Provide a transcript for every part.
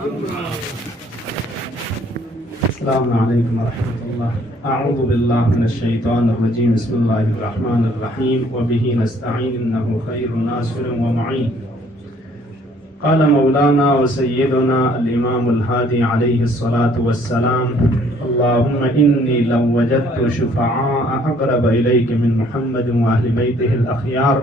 अस्सलामु अलैकुम वरहमतुल्लाह। अऊज़ु बिल्लाहि मिनश शैतानिर रजीम। बिस्मिल्लाहिर रहमानिर रहीम। व बिही नस्तईन इन्नहु खैरुन नासिरुन व मुईन। क़ाल मौलाना व सय्यदुना अल-इमामुल हादी अलैहिस्सलातु वस्सलाम। अल्लाहुम्मा इन्नी लव वजदतु शुफ़आअ अक़रब इलैका मिन मुहम्मदिन व अहलि बैतिहिल अख़यार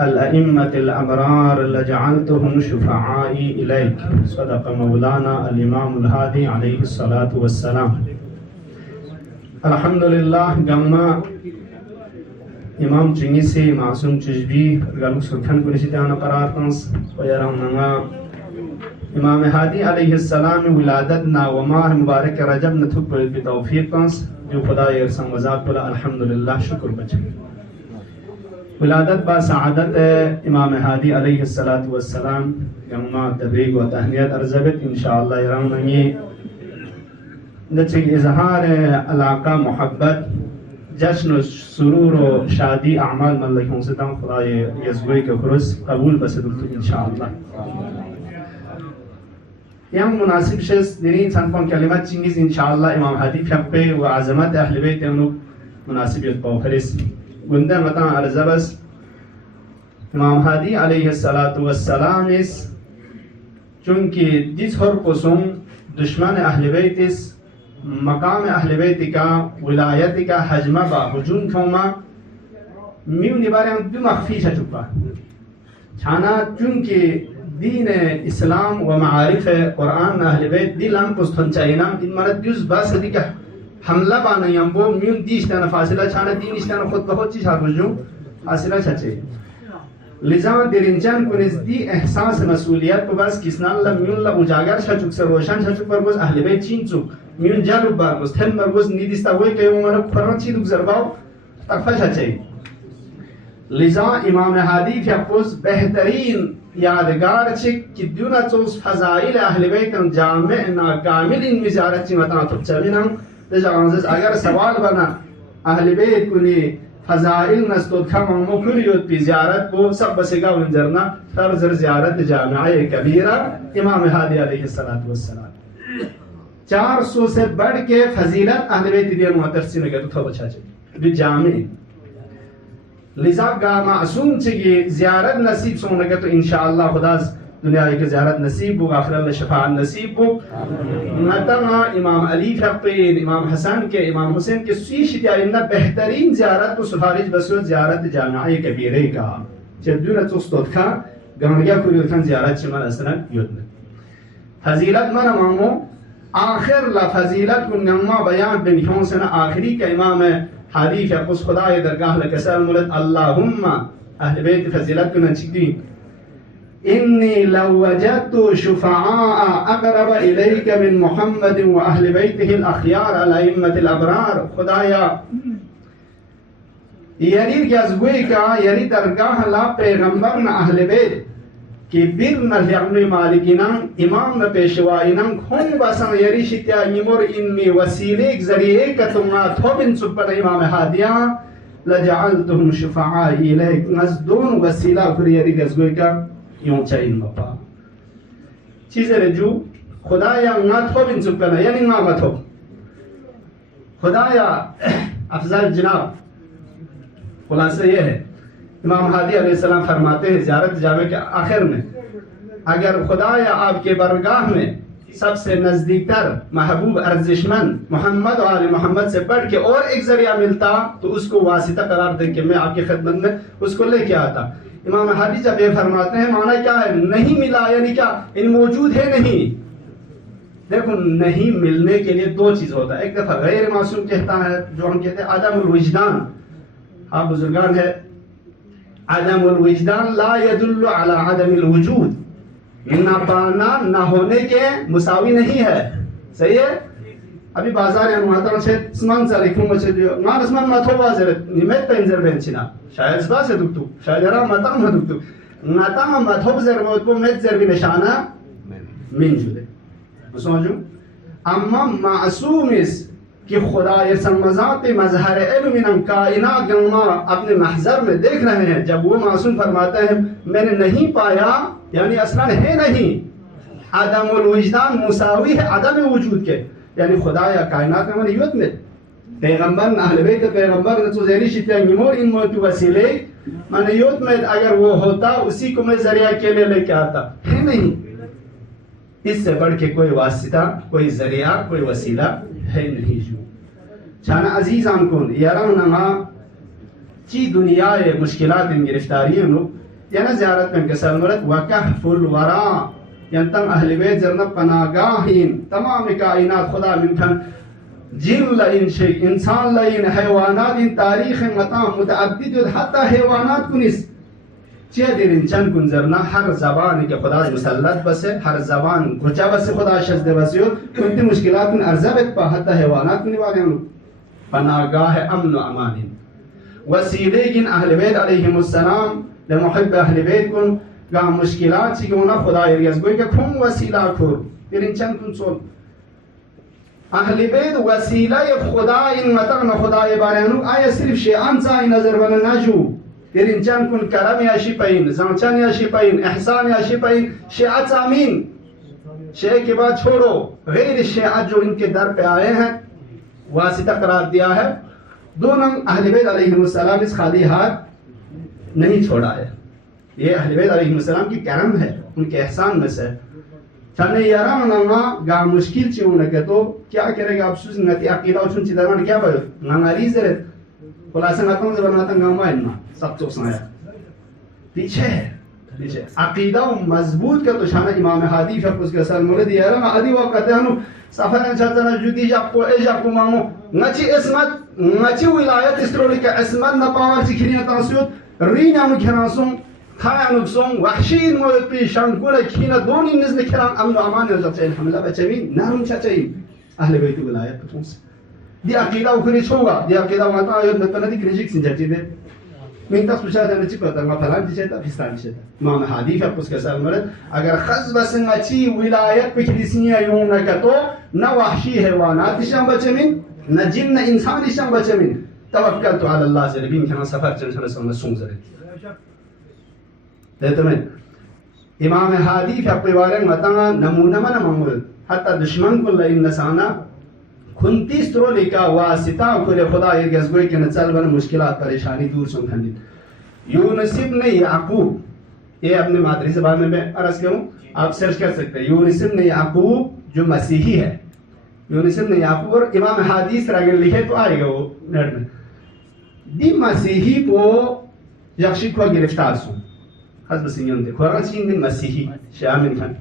अल-अइम्मतिल अबरार लजअलतुहुम शुफ़आई इलैक। सदक़ मौलाना अल-इमामुल हादी अलैहिस्सलातु वस्सलाम। अल्हम्दुलिल्लाह गम्मा इमाम चिंगी से मासूम चुजबी गलु सुखन कुनिशिताना करार कंस वयरंगा इमाम हादी अलैहिस्सलाम विलादत ना व माह मुबारक रजब न थुक पे तौफीक कंस जो खुदा ये संवजात पर अल्हम्दुलिल्लाह शुक्र बचे विलादत बा सआदत इमाम हादी अलैहिस्सलातु वस्सलाम गम्मा तबरीक व तहनियत अर्ज़बत इंशाअल्लाह यरंगी नचे इजहार अलाका मोहब्बत जश्न सुरूर व शादी अमाल मल्लकों से तम खुदा यज़्वे के खुरुस कबूल बसदुल इंशाअल्लाह यंग मुनासिब शेस दिनी संपन कलिमत चिंगिस इंशाअल्लाह इमाम हादी फक्के व अज़मत अहले बैत एनु मुनासिबियत पौफरिस गुंदा मता अर्ज़बस इमाम हादी अलैहिस्सलातु वस्सलाम इस चूंकि जिस हर कुसुम दुश्मन अहले बैत इस मकाम अहले बैत का विलायत का हजमा बा हुजूम खौमा म्यू निबारे दु मख्फी छुपा छाना चूंकि दीन इस्लाम व मारिफ कुरान अहले बैत दिलाम पुस्तन चाहिना इन मरद जुज बस दिका हमला बाना यंबो म्यू दिश तना फासिला छाना दीन इस्ताना खुद बहुत चीज हाबुजू फासिला छचे लिजा दिरिंजन को नजदी एहसास मसूलियत को बस किसनान ला म्यून ला उजागर छचुक से रोशन छचुक पर बस अहले बैत चिंचु म्यून जालुब बार बस थन पर बस निदिस्ता हुए के उमर फरची दुक जरबाव तकफा छचे लिजा इमाम हादी फकुस बेहतरीन यादगार छिक कि दुना चोस फजाइल अहले बैत जामे ना कामिल इन विजारत चिमता तो चलिना लिजा अगर सवाल बना अहले बैत कुनी फजाइल नस्तोद खम मुकुरियत की ज़ियारत को सब बसेगा उनजरना फर्ज़ ज़ियारत जामिआ कबीरा इमाम हादी अलैहिस्सलातु वस्सलाम 400 से बढ़ के फजीलत अहले बैत दिया मुहतरसी ने कहते तो बचा चाहिए भी जामे लिजा गा मासूम चाहिए ज़ियारत नसीब सोने के तो इंशाअल्लाह खुदा दुनिया की ज़ियारत नसीब हो आखिरत में शफाअत नसीब हो नतना इमाम अली फकीर इमाम हसन के इमाम हुसैन के शीश या इन बेहतरीन ज़ियारत को सुधारिश बसो ज़ियारत जामिआ कबीरे का जद्दुन तुस्तोद का गंगया कुरियत खान ज़ियारत चमन असरन युद्ध फजीलत मन मांगो आखिर ला फजीलत को नम्मा बयान बिन हुसैन आखिरी का इमाम हादी फकुस खुदा दरगाह लकसल मुलत अल्लाहुम्मा अहले बैत फजीलत को नचिकी इन्नी लव वजदतु शुफ़आअ अक़रब इलैका मिन मुहम्मदिन व अहलि बैतिहिल अख़यार अल-अइम्मतिल अबरार खुदाया यरी यज़्वे का यरी दरगाह ला पैगंबर न अहले बैत कि बिर न यगनी मालिकिना इमाम न पेशवाइना खून बसन यरी शित्या निमोर इन्नी वसीले जरिए का तुमा थोबिन सुपर इमाम हादिया लजअलतुहुम शुफ़आई इलैक नज़दून वसीला फिर यरी यज़्वे का यूं चाहिए बापा चीज़ें रजू खुदाया नाथो बिन सुपना यानी ना मतो खुदाया अफजल जनाब खुलासा ये है इमाम हादी अलैहिस्सलाम फरमाते हैं ज़ियारत जामे के आखिर में अगर खुदाया आपके बरगाह में सबसे नजदीकतर महबूब अर्जिशमंद मोहम्मद और आले मोहम्मद से बढ़ के और एक जरिया मिलता तो उसको वासिता करार दे के मैं आपकी खिदमत में उसको लेके आता इमाम हादी जब ये फरमाते हैं माना क्या है नहीं मिला यानी क्या इन मौजूद है नहीं देखो नहीं मिलने के लिए दो चीज होता है एक दफा गैर मासूम कहता है जो हम कहते हैं आदमुल विजदान आप बुजुर्गान है आदमुल विजदान ला यदुल्लु अला आदमिल वजूद ना पाना ना होने के मुसावी नहीं है सही है अभी बाजार या माता से स्मान से लिखूं मुझे जो ना स्मान माथो बाजार निमेत पेंजर बेंचिना शायद बात से दुक्तु शायद रा माता में दुक्तु नाता में माथो बाजार वो तो मेत जर भी निशाना मिन जुले समझो अम्मा मासूम इस कि खुदा ये समझाते मजहर इल्म कायनात गम्मा अपने महजर में देख रहे हैं जब वो मासूम फरमाते हैं मैंने नहीं पाया यानी असलन है नहीं عدم الوجدان مساوی ہے عدم وجود کے یعنی خدا یا کائنات میں یوت میں پیغمبر اہل بیت پیغمبر نے تو زیری شتیا نیمور ان موت وسیلے من یوت میں اگر وہ ہوتا اسی کو میں ذریعہ کے لیے لے کے آتا ہے نہیں اس سے بڑھ کے کوئی واسطہ کوئی ذریعہ کوئی وسیلہ ہے نہیں جو چانا عزیزان کن یاران نما چی دنیا مشکلات ان گرفتاریوں نو یعنی زیارت میں کسل مرد وکحف الورا یعنی اہل بیت زرنا پناگاہین تمام کائنات خدا منکن جن لئین شیء انسان لئین حیوانات ان تاریخ مطام متعدد حتی حیوانات کنیس چیہ دیر انچن کن زرنا ہر زبان کے خدا مسلط بسے ہر زبان گچا بسے خدا شزد بسیو کنتی مشکلات کن ارزبت پا حتی حیوانات کنی والے ہم پناگاہ امن و امان وسیلے گن اہل بیت علیہم السلام لمحب اہل بیت کن گاہ مشکلات سی گونا خدا ایریز گوئی کہ کھم وسیلہ کھور دیر انچن کن سول اہل بیت وسیلہ خدا ان مطلب خدا بارے آیا صرف شیعان سائی نظر بنا نجو دیر انچان کن کرم یا شپین زنچان یا شپین احسان یا شپین شیعات سامین شیع کے بعد چھوڑو غیر شیعات جو ان کے در پہ آئے ہیں واسطہ قرار دیا ہے دونوں اہل بیت علیہ السلام اس خالی ہاتھ نہیں چھوڑا ہے یہ اہل بیت علیہ السلام کی کرم ہے ان کے احسان میں سے چانے یاران نما گا مشکل چیونے کے تو کیا کرے گا افسوس نتی عقیدہ وچن چی درمان کیا بھائیو نانگاریز درد خلاصہ نتاں سے بناتا گاما انما سب چوک سنایا پیچھے ہے عقیدہ مضبوط کا تو شانہ امام حادی فقس کے سال مولد یاران عدی وقت انو سفر انچاتا نجودی جاپو ایجاپو مامو نچی اسمت نچی ولایت استرولی کا اسمت نپاور چی کھرین تانسیوت رین امو کھرانسون خايا نقصون وحشين موت بيشان كولا كينا دوني نزل كلام أمن وأمان يرجع الحمد لله بتشوين نارم شاتين أهل بيت ولاية بتونس دي عقيدة وكري شوغا دي عقيدة وما يود نتنا دي كريجيك سنجتي ده من تقص بشهادة نتشي بطل ما فلان تشيتا فيستان تشيتا إمام حديث أبوس كسال مرد أجر خز بس نتشي ولاية بكريسية يومنا كتو نوحشي حيوانات إشان بتشمين نجن إنسان إشان بتشمين توكلت على الله زربين كنا سفر جنسنا سونا سون زرب امام حادی فقی والن مطانا نمونہ من ممول حتی دشمن کل ان نسانا کنتیس ترو لکا واسطہ کل خدا ارگز گوئی کہ نچل بن مشکلات پریشانی دور سن کھندید یونس ابن یعقوب یہ اپنے مادری زبان میں عرض کروں آپ سرچ کر سکتے ہیں یونس ابن یعقوب جو مسیحی ہے یونس ابن یعقوب اور امام حدیث اگر لکھے تو آئے گا وہ نیٹ میں دی مسیحی کو یخشی کو گرفتار سن حسب سنين دي خراسين من مسيحي شامل كان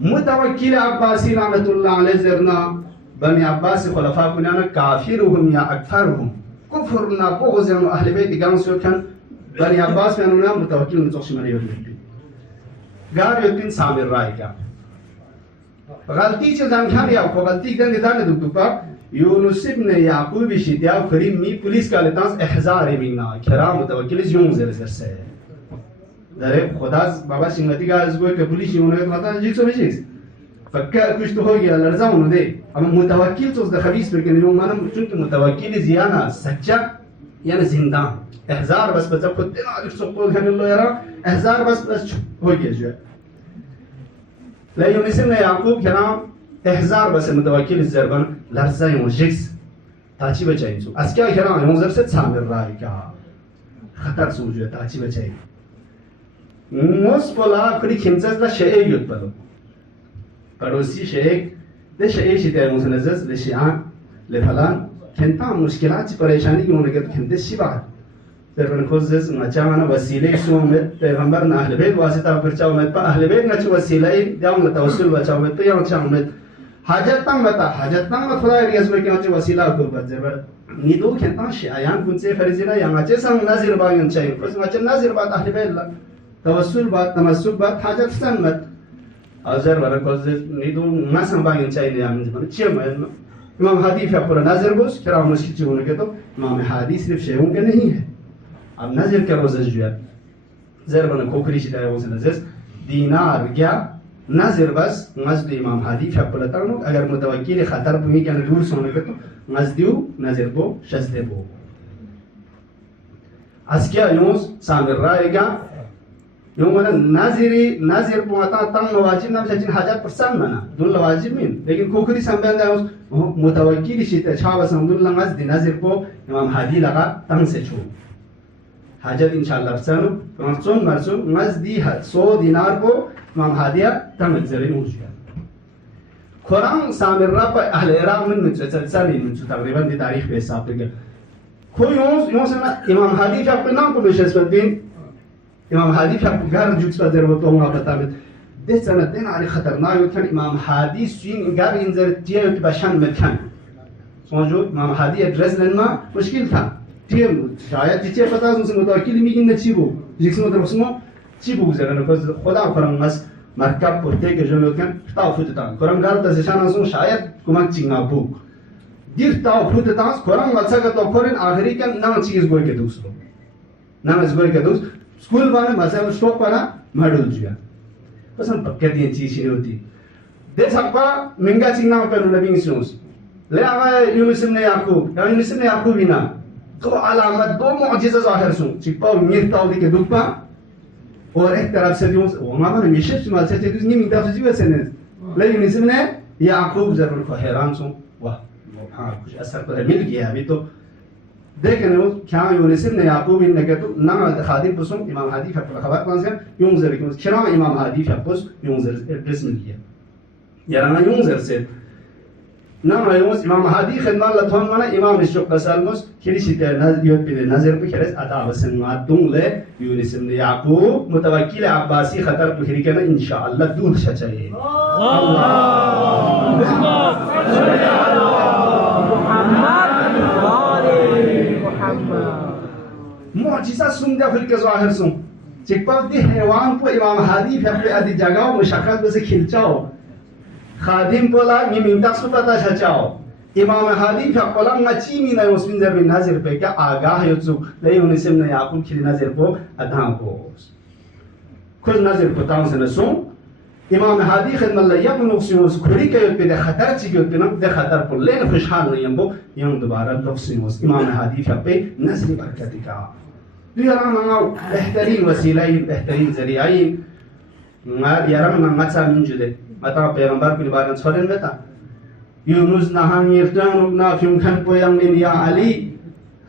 متوكل عباسي رحمة الله عليه زرنا بني عباس خلفاء كنا كافرهم يا أكثرهم كفرنا بغزنا أهل بيت جانسو كان بني عباس كانوا متوكل نتوخش من يوم قال يوتين سامر رايكا غلطي چیزان كان يا أخو غلطي كان يدان دكتور يونس ابن يعقوب شتيا كريم مي بوليس كالتانس إحزار منا كرام متوكل يوم زر سه داره خداز بابا سنگتی کا از گوی که پولیس یونه تو مطمئن جیک سو میشیز فکر کش تو هوگی لرزا اونو ده اما متوکل توز ده خبیث بکنی یوم منم چون که متوکل زیانا سچا یعنی زندان احزار بس بس خود دینا علیف سقول کنی اللہ یرا احزار بس هوگی جو لیون اسم یعقوب کنام احزار بس متوکل زربان لرزا یون جیکس تاچی بچاین سو از کیا کنام یون زر سے سامر رای کا خطر سوجو تاچی بچاین موس بولا کلی کمزاز لا شیء یود بلو پروسی شیء ده شیء شیء متنزز لشیعان لفلان کنتا مشکلات پریشانی کی ہونے کے کنتے شباب پیغمبر خوزز نچانا وسیلے سومت پیغمبر نہ اہل بیت واسطہ پرچاو مت پا اہل بیت نچ وسیلے دیام توسل بچاو مت یا چاو مت حاجت تام بتا حاجت تام خدا ریاض میں کہ وسیلہ کو بجبر نیدو کنتا شیعان کن سے فرضینا یا مچے سم نظر باین چاہیے پس مچ نظر بات اہل بیت توسل بات تمسک بات حاجت سن مت ازر ولا کوز نیدو نسم باین چاہیے یا من چیم امام حدیث پر نظر بس کرام مشکل ہونے کے تو امام حدیث صرف شیعوں کے نہیں ہے اب نظر کیا روزہ جو ہے زربان کوکری شده روزه نزد دینار گیا نظر بس نزد امام حدیث پر تانو اگر متوکل خطر بمی که دور سونه که تو نزدیو نظر بو شزده بو از کیا یوز سامر رایگا يوم ولا نازر بماتا تام واجب نام سجين حاجات برسان منا دون واجب مين لكن كوكري سامبان ده متوكل شيء تشابه سامدون لناس دي نازر بو إمام هادي لقى تام سجوا حاجات إن شاء الله برسانو رمضان مرسوم ناس دي 100 دينار بو إمام هادية تام الزرين وجوه قرآن سامر رب أهل العراق من سنين من تقريبا دي تاريخ بحساب تلقى كل يوم سنا إمام هادي في أقل نام كل شيء سبتين إمام هادي في أقل غير جوكس بدر وطوما بتامد ده سنتين على خطرناك كان إمام هادي سين غير ينزل تيه بشان مكان سمعوا إمام هادي أدرس لنا مشكلة ثا تيه شايد تيه فتاة مسلم متوكل ميجين نتشيبو جيكس متر مسلم تشيبو زرنا بس خدا فرام مس مركب بورتي كجنو كان تاو فتان كرام غار تزشان أسمو شايد كمان تيجنا بوك دير تاو فتان كرام واتسا كتو كورين آخری كان نام چیز گوی که دوسرو نام از گوی که دوست स्कूल वाले मसाला स्टॉक वाला मॉडल जुआ बस हम पक्के दिए चीज़ नहीं होती देख सकता महंगा चिंगना पे नबी इंस्यूस ले आवा यूनिसेफ ने याकूब बिना तो अलामत दो मुअजिज़ा ज़ाहिर सुन चिप्पा मिर्ता उदी के दुप्पा और एक तरफ से दियों वहाँ पर मिशेफ चुमा से चीज़ नहीं मिलता तो जीव से ने ले यूनिसेफ ने याकूब ज़रूर को हैरान सुन वाह हाँ कुछ असर तो मिल गया अभी तो देखें वो क्या यूनिसेफ ने याकूब इन नगे तो ना खादी पुसुम इमाम हादी का खबर कौन से यूंजर की क्या इमाम हादी का पुस यूंजर एड्रेस मिल गया यार ना यूंजर से ना यूंस इमाम हादी खदमा लथोन माना इमाम इशुक कसालमुस खिली शिते नज योत पे नजर पे खरस अदा वसन मादुम ले यूनिसेफ ने याकूब मुतवक्किल अब्बासी खतर पे खिरी करना इंशाअल्लाह दूर चाहिए मुअजिज़ा सुन दे फिर के ज़ाहिर सुन चिकपल दी हैवान को इमाम हादी पे आदि जगह मुशक्कत बसे खिलचाओ खादिम पोला मिमिंटा सुपता छचाओ इमाम हादी पे पोला मची मिना उसमिन जर बिन नाज़िर पे क्या आगाह युत्सु ले यूनिसेफ ने याकूब खिली नाज़िर को अधाम को खुद नाज़िर को ताऊं से नसुं इमाम हादी खदमत ला यक नुक्सियोस खुरी के पे दे खतर चिक्यों पे ना दे खतर पर लेन खुशहाल नहीं हम वो यंग दोबारा नुक्सियोस इमाम हादी पे नस्ल बरकती का يرى معه بهترين وسيلين بهترين زريعين يرى من متى من جده متى پیغمبر کی بارن سورن متا يونس نهان يفتان نا فيم كان پويان يا علي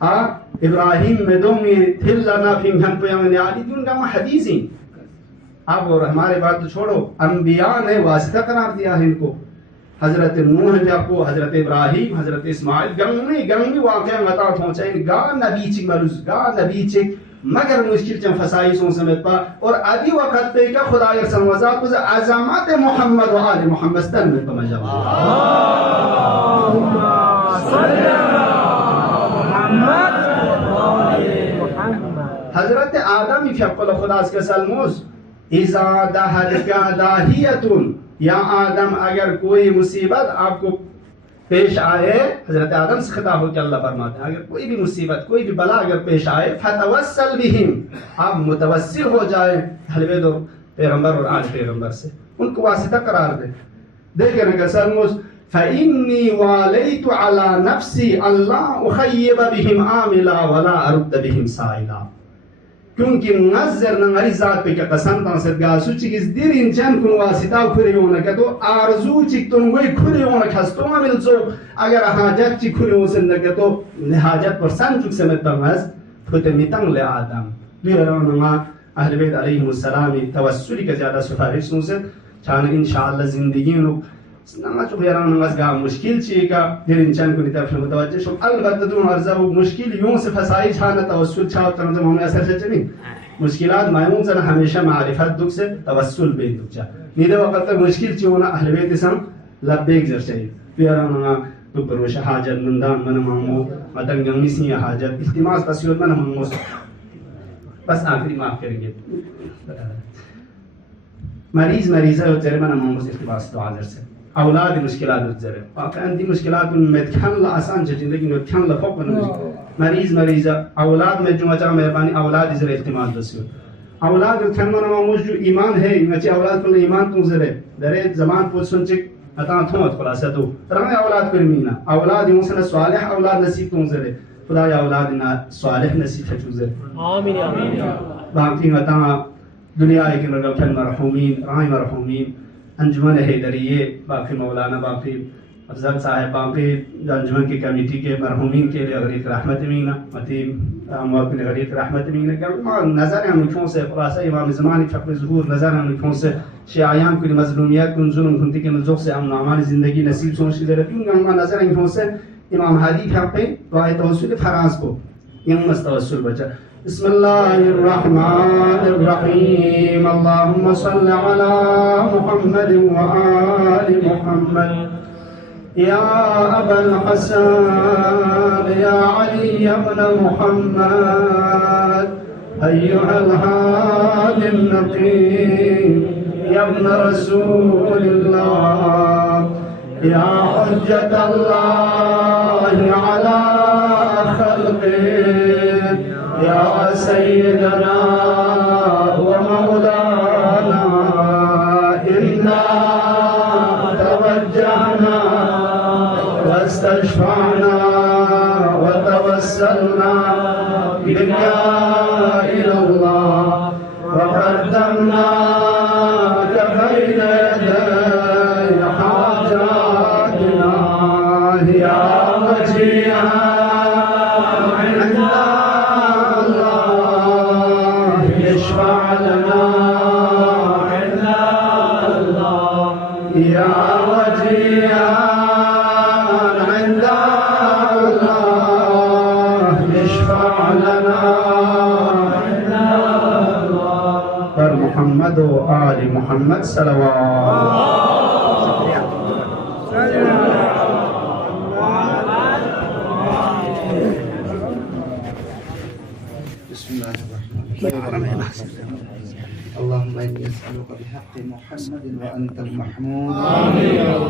ها ابراهيم مدوم تلنا فيم كان پويان يا علي دون का हदीसें अब और हमारे बात तो छोड़ो अंबिया ने वास्ता करार दिया है इनको हजरत नूह ने आपको हजरत इब्राहिम हजरत इस्माइल गंगी वाक़या मता पहुंचाए गा नबी चिक मरुज गा नबी चिक मगर मुश्किल चम फसाई सो समेत पा और आदि वक्त पे का खुदा या समझा को अज़मत मोहम्मद व आले मोहम्मद स्तन में पमजा अल्लाहुम्मा सल्ली अला मोहम्मद व आले मोहम्मद हजरत आदम ही फकल खुदा के सलमोस इज़ा दहलका दाहियतुन या आदम अगर कोई मुसीबत आपको पेश आए हजरत आदम से खिताब होकर अल्लाह फरमाते हैं अगर कोई भी मुसीबत कोई भी बला अगर पेश आए फतवस्सल बिहिम आप मुतवस्सिल हो जाए हलवे दो पैगंबर और आज पैगंबर से उनको वासिता करार दे देखें ना सरमुस फइन्नी वालैतु अला नफ्सी अल्लाह उखय्यब बिहिम आमिला वला अरुद बिहिम साइला क्योंकि नजर नंगरी जात पे क्या कसम ता से गासु चिकिस दिर इंसान कुन वासिता खुरे होना का तो आरजू चिक तुम वही खुरे होना खस्तो मिल जो अगर हाजत चिक खुरे हो से न के तो हाजत पर सन चुक से में तमस फुते मितंग ले आदम लियराना अहले बैत अलैहिमुस्सलाम तवस्सुल के ज्यादा सिफारिश से चाहे इंशाअल्लाह जिंदगी नो नंगा चुक याराना नंगा गा मुश्किल ची का दिर इंसान को निताफ मुतवज्जह शो अलबत्ता तुम अर्जा वो मुश्किल यूं से फसाई छाना तवस्सुल छाव तंजम हमें असर से चली मुश्किलात मायूं सन हमेशा मारिफत दुख से तवस्सुल बे दुख चा निदे वक्त तक मुश्किल ची होना अहले बैत सम लब्बैक जर चाहिए याराना तो बरोश हाजत नंदान मन मांगो मदन गंगिसी हाजत इल्तिमास तस्वीर मन मांगो बस आखिरी माफ करेंगे मरीजा जरे मन मांगो इल्तिमास तो आजर से औलाद मुश्किलात जरे वाकई दी मुश्किलात में ध्यान ला आसान जिंदगी में ध्यान ला फौक मरीजा औलाद में जो अच्छा मेहरबानी औलाद जरे इल्तिमास दसियो औलाद ध्यान मन मांगो जो ईमान है नचे औलाद को ईमान तुम जरे दरे जमान पोत सुनचिक अता थोत खुलासा तो तरंग औलाद कर मीना औलाद यूं सालिह औलाद नसीब तुम जरे खुदा या औलाद ना सालिह नसीब है जरे आमीन आमीन बाकी अता दुनिया के रगल मरहूमीन राय मरहूमीन अंजुमन हैदरिये बाकी मौलाना बाकी अफजल साहब बाकी अंजुमन की कमेटी के मरहूमीन के लिए गरीक रहमत मीना मतीम अमवात के गरीक रहमत मीना नज़र हम क्यों से खुलासा इमाम ज़मानी फ़क्र ज़हूर नज़र हम क्यों से शायान की मज़लूमियत कुन जुल्म कुंती के नज़ोक से हम नामान ज़िंदगी नसीब सोच दे रही हूँ हम नज़र हम क्यों से इमाम हादी फ़क़े वाए तवस्सुल फराज को यंग मस्तवस्सुल बचा बिस्मिल्लाहिर्रहमानिर्रहीम अल्लाहुम्मा सल्लि अला मुहम्मद व आलि मुहम्मद या अबल हसन या अली इब्न मुहम्मद अय्युहल हादिन नबी या इब्न रसूलिल्लाह या हुज्जतल्लाहि अला खल्क़िही या सय्यदना व मौलाना इन्ना तवज्जहना वस्तशफअना व तवस्सलना बिका इलल्लाह व क़द्दमनाका बैना यदै हाजातिना या वजीहा या वजिया इंदा अल्लाह इश्फा लना पर मोहम्मद व आलि मोहम्मद اللهم إني أسألك بحق محمد وأنت المحمود. آمين.